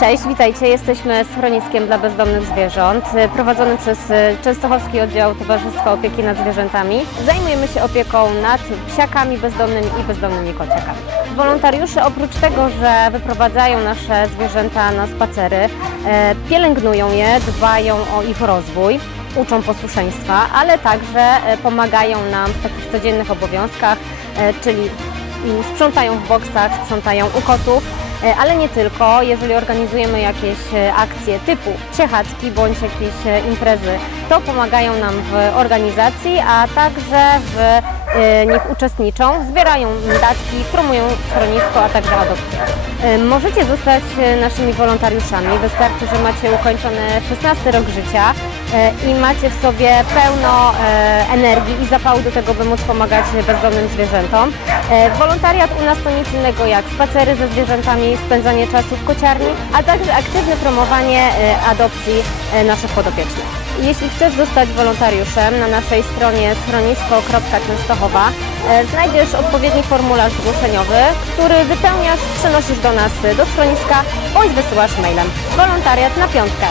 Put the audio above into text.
Cześć, witajcie. Jesteśmy schroniskiem dla bezdomnych zwierząt, y, prowadzonym przez y, Częstochowski Oddział Towarzystwa Opieki nad Zwierzętami. Zajmujemy się opieką nad psiakami bezdomnymi i bezdomnymi kociakami. Wolontariusze oprócz tego, że wyprowadzają nasze zwierzęta na spacery, e, pielęgnują je, dbają o ich rozwój, uczą posłuszeństwa, ale także pomagają nam w takich codziennych obowiązkach, czyli sprzątają w boksach, sprzątają u kotów, ale nie tylko. Jeżeli organizujemy jakieś e, akcje typu przechadzki bądź jakieś e, imprezy, to pomagają nam w organizacji, a także w e, nich uczestniczą, zbierają datki, promują schronisko, a także adopcję. E, Możecie zostać e, naszymi wolontariuszami. Wystarczy, że macie ukończony 16 rok życia e, i macie w sobie pełno e, energii i zapału do tego, by móc pomagać bezdomnym zwierzętom. E, Wolontariat u nas to nic innego jak spacery ze zwierzętami, spędzanie czasu w kociarni, a także aktywne promowanie e, adopcji e, naszych podopiecznych. Jeśli chcesz zostać wolontariuszem, na naszej stronie schronisko.częstochowa e, znajdziesz odpowiedni formularz zgłoszeniowy, który wypełniasz, przenosisz do nas e, do schroniska bądź wysyłasz mailem. Wolontariat na piątkę.